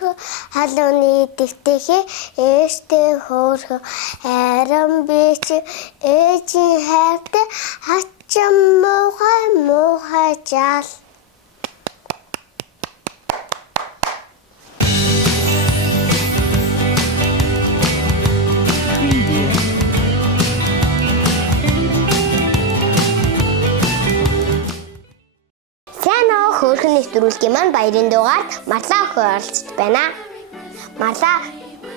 хөөрхөн халууны дэвтэхээ ээжтэй хөөрхөн харин би чи ээжийн хайртай хачин муухай жаал. Хөөрхөн нэвтрүүлгийн маань баярын дугаард Марла охин оролцож байна. Марла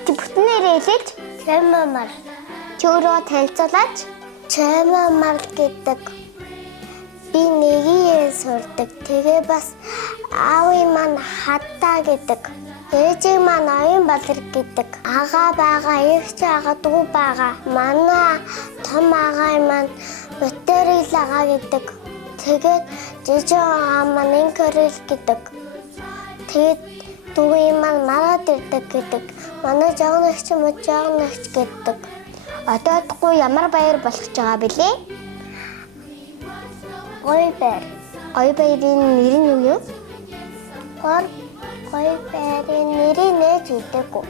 чи бүтнээрээ хэлээч. Чамамар. Чи өөрөө танилцуулаач. Чамамар гэдэг. Би нэгийн сурдаг. Тэгээ бас аавын маань хатаа гэдэг. Ээжийн маань оюун балар гэдэг. Агаа байгаа, эгч агаа дүү байгаа. Манай том агаа маань ветеринар агаа гэдэг. Тэгээд жижиг агаа маань инкорил гэдэг. Тэгээд дүүгийн маань мараад ирдэг гэдэг. Манай жагнагч мужагнагч гэдэг. Одоодгүй ямар баяр болох ч байгаа бэлээ? Гоё баяр. Гоё баярын нэр нь юу юм? Гоё баярын нэрийг нээж үдэггүй.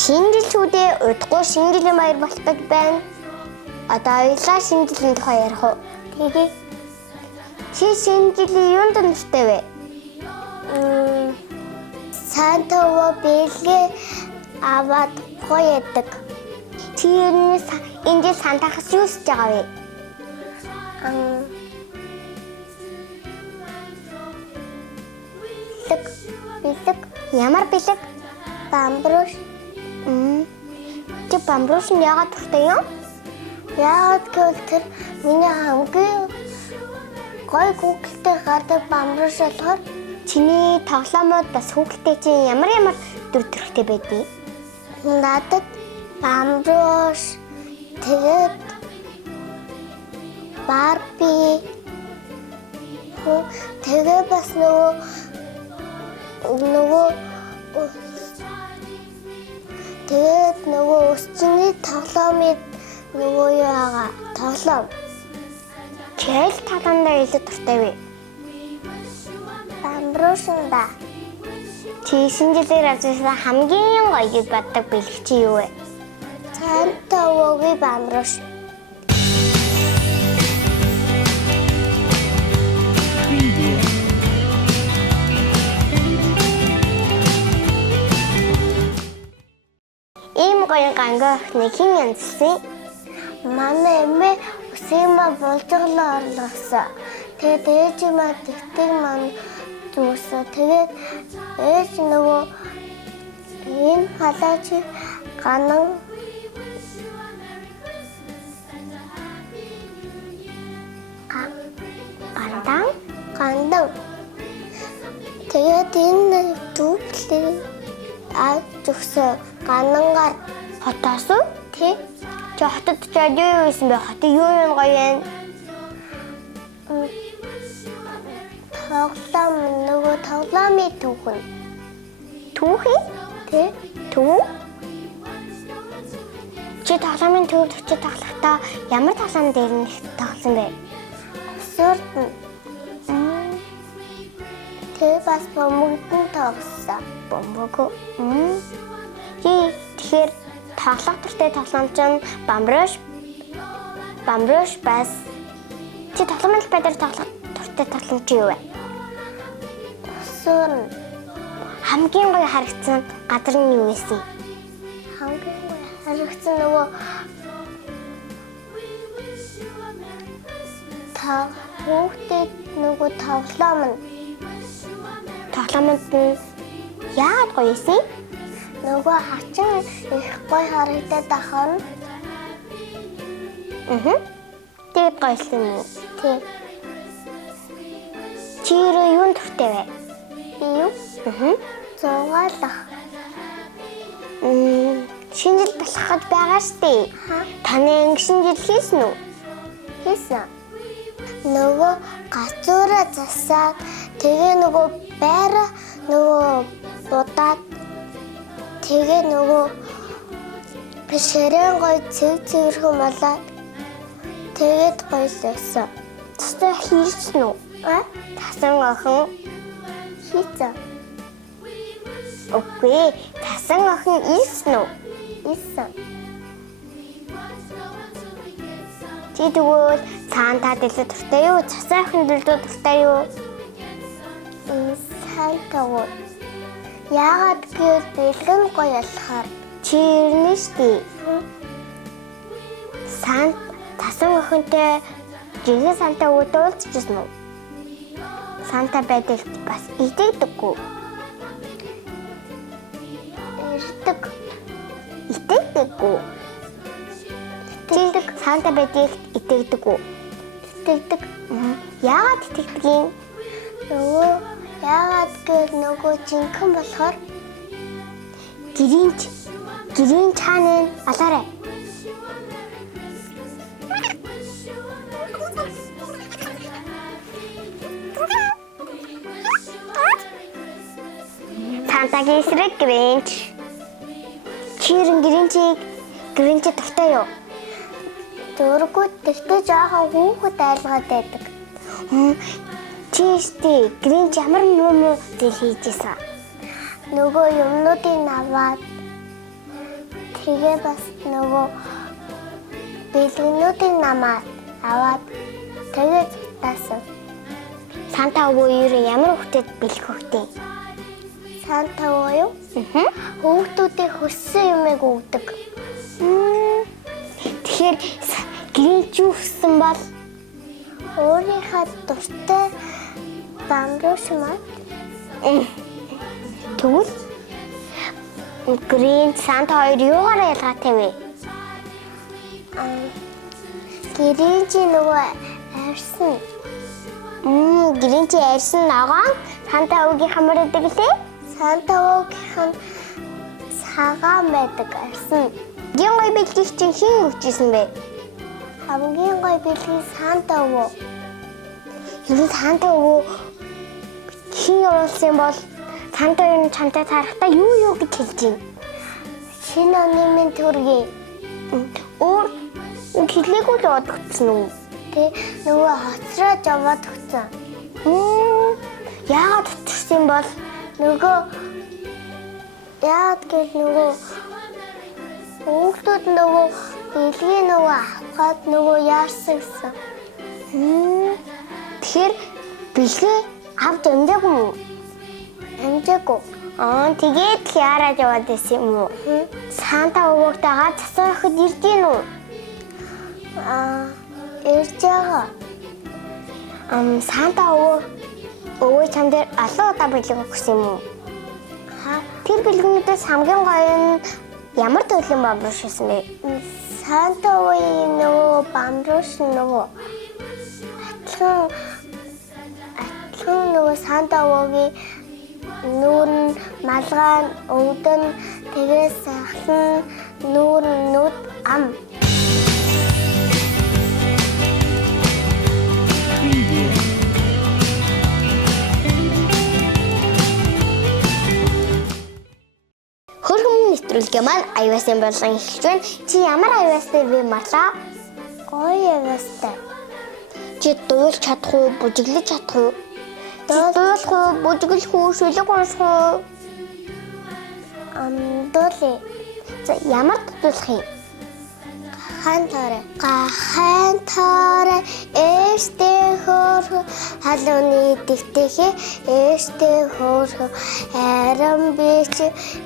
Шинжилчүүдээ удахгүй шинжилгээ баяр болох гэж байна. Одоо ойлаа шинжилгээний тухай ярих уу? Тэгээ. Чи шинжилгээ юунд дуртай вэ? Сантова бэлгээ аваад гоёдаг. Чи энэ жил сантахаас юу хийж байгаа вэ? Бэлэг. Ямар бэлэг? Бамбруш. Чи бамбруш нь яагаад дуртай юм? Яагаад гэвэл тэр миний хамгийн гоё хүүхэлтэй гардаг бамбруш болохоор чиний тоглоомод бас хүүхэлтэй чинь ямар дүртэй байдгийг. Надад бамбруш тэгээд Барби тэгээ бас нөгөө өсчний тоглоомыг нөгөө яага тоглоом. Чэл таландаа илүү дуртай вэ? Бамбрушнда. Чи шинжилгээр авчихсан хамгийн гоё гэж боддог бэлэг чи юу вэ? Сантовогийн бамбруш. Ийм гоё ганга охиныг хэн янзлсан? Манай эмээ усима болжглоо орлогсон. Тэгээд ээж маа тэгтэг маань зүгсэн. Тэгээд ээж нөгөө энэ халаач гандан тэгээд энэ дүүплээ зүгсэн. Ганангаар хотоос уу? Тий. Чи хотод чад юу байсан бэ? Хотын юу гоё юм? Тоглоомын түүхэн. Түүхэн? Тий. Түүх? Чи тоглоомын түүх очиж тоглохдоо ямар тоглоом дээр нь тоглосон бэ? Сурд. Тэгээ бас бомбогдсон тоглосон. Бомбог. Чи тэгэхээр тоглох туртай тоглоом чинь бамбруш бас чи тоглоомын талбай дээр тоглох туртай тоглоом чи юу вэ? Сүрэн. Хамгийн гоё харагдсан газар нь юу вэ? Хамгийн гоё харагдсан нөгөө хүүхдэд нөгөө тоглоомд нь яагаад гоё юм? Нөгөө хачин их гоё харагдаад ахаар. Тэгээд гоёлсон юм. Тий. Чи юунд дуртай вэ? Би юу? Зугаалах. Шинжил болох гэж байгаа штэ. Таны анги шинжил хийсэн үү? Хийсэн. Нөгөө гацуураа засаад тэгээ нөгөө байра нөгөө будаад тэгээ нөгөө ширэн гоё цэвэрхэн болоод тэгээд гоё лээсэн. Тэстэй хийсэн үү? Тасан охин Хийцэн. Окей, тасан охин ийсэн үү? Ийсэн. Чи тэгвэл Санта дэлгэр дуртай юу? Цасан охин дэлгэр дуртай юу? Санта уу. Яагаад гэвэл бэлгэн гоё болохоор чи ирнэ штий. Тасан охинтой жинхэнэ Санта өөдөө уулзчихсан уу? Санта байдаг бас итгэдэггүй. Итгэдэггүй. Итгэдэг Санта байдаг итгэдэггүй. Итгэдэг. Яагаад итгэдэг юм? Яагаад гэвэл нөгөө жинхэнэ болохоор гэрийн чааны алаарай. Сантагийн эсрэг Гринч. Чирэн Гринч дуртай юу? Дөргүүд тэгтээ жоохон хүүхэд айлгаад байдаг. Чиштэй Гринч ямар юм зэл хийжсэн. Нөгөө юмнуудыг аваад тэгээ бас нөгөө бэлгэнүүдийг аваад тэгээд таасан. Санта өвөө юу ямар хүүхдэд бэлгэх хөхтэй? Санта өвөө юу? Хүүхдүүдийн хүссэн юмыг өгдөг. Тэгэхээр Гринч юу хүссэн бол өөрийнхөө дуртай бамбуш мат. Тэгвэл Гринч Санта хоёр юугаар ялгаатай вэ? Гринч нөгөө арьсан. Гринч арьсан ногоон Санта өвгийн хамар байдаг лээ. Санта өвгийн цагаан байдаг арьсан. Хамгийн гоё бэлгийг чинь хэн өгчээсэн бэ? Хамгийн гоё бэлгийг Санта өвөө. Юу Санта өвөө хэн оруулсан бол Санта өвийн чамтай тарахтаа юу гэж хэлж байна? Шинэ оны минь төргий. Өөр хэлээгүй л яваад өгсөн үү? Тэ нөгөө хоцроод яваад өгсөн. Яагаад утсан бол яагаад гэж хүүхдүүд бэлгийн авахад яарсан гэсэн. Тэгэхээр бэлгээ авч амжаагүй юу? Амжаагүй. Тэгээд яарад яваад байсан юм уу? Санта өвөгтэйгээ цасан охид ирж гин үү? Ирж байгаа. Санта өвөө чам дээр алуу удаа бэлэг өгсөн юм уу? Тэр бэлгэнүүдээс хамгийн гоё нь ямар төрлийн бамбуш байсан бэ? Санта өвийн бамбуш адилхан Санта өвгийн нүүр нь малгай нь өвдөн тэгээс сахлан нүүр нүд ам. Хөргөм нэвтрүүлгээ маань аюултай болгон эхэлж байна. Чи ямар аюултай вэ Марла? Гоё аюултай. Чи дуулж чадах уу, бүжиглэж чадах уу? Дуулах уу, бүжиглэх үү, шүлэг унших уу? Дуулъя. За ямар дуулах юм? Гахантаарэ эштэй хөрхө халууны дэвтэхэ эштэй хөрхө харам бич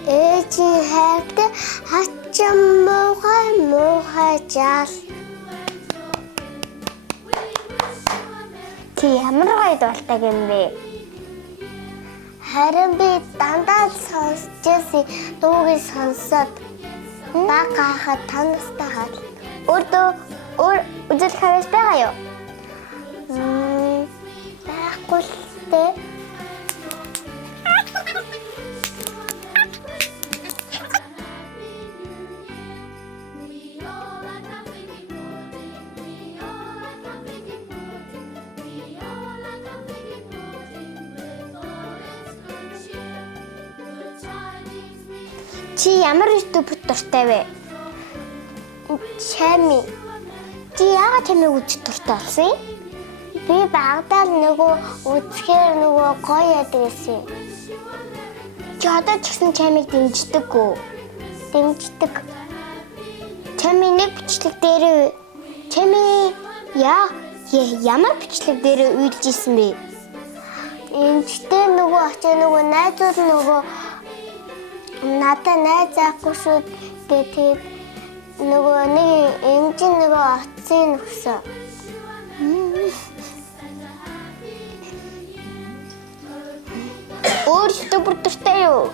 эжин хайртай хачам муухай жаал. Чи ямар гоё дуулдаг юм бэ? Харин би дандаа сонсчихсэн дуугийг сонсоод багахад танастай хаад. Өөр үзэл харж байгаа юу? Байхгүй л дээ. Чи ямар YouTube дуртай вэ? Чами. Чи яагаад чамайг үзэж дуртай болсон юм? Би багадаа нөгөө үзэхээр нөгөө гоё яадаг гэсэн. Чи одоо ч гэсэн чамайг дэмждэггүй. Дэмждэг. Чамийн нэг бичлэг дээр чамийн ямар бичлэг дээр үйлж исэн бэ? Эмчтэй нөгөө очоо нөгөө найзууд нөгөө надад найз авахгүй шүү тэгээд нөгөө нэг эмчийн нөгөө оцсын нөхсөө. Өөртөө бүр дуртай юу?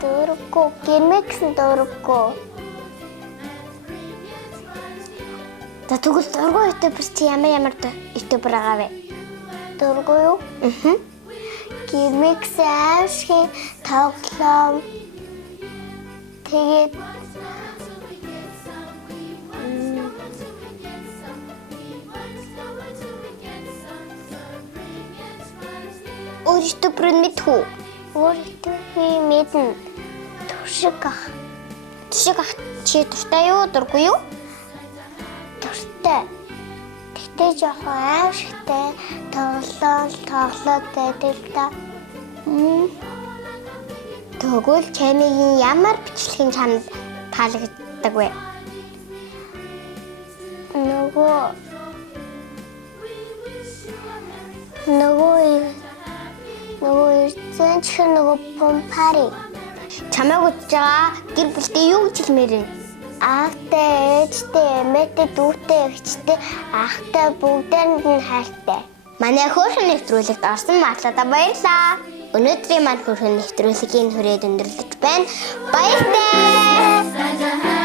Дурггүй, гэрмэксэн дурггүй. Тэгвэл дурггүй ютубер чи ямар ютубер байгаа вэ? Дурггүй юу? Гэрмэкс аашиг тоглоом. Тэгээд өөртөө бүр мэдхүү. Өөртөө мэднэ. Туршиг ах. Туршиг ах чи дуртай юу, дургүй юу? Дуртай. Тэгтээ жоохон аашигтай тоглоод байдаг л да. Тэгвэл чамийн ямар бичлэгийн чамд таалагддаг вэ? Нөгөө эцэн чихэр нөгөө помпари. Чамайг үзэж байгаа гэр бүлтэй юу гэж хэлмээр вэ? Аахтай, ээжтэй, эмээтэй, дүүтэй, эгчтэй, аахтай бүгдээрэнд нь хайртай. Манай хөөрхөн нэвтрүүлэгт орсон Марлада баярлалаа. Өнөөдрийн маань хөөрхөн нэвтрүүлгийг хүрээд өндөрлөж байна. Баярлалаа.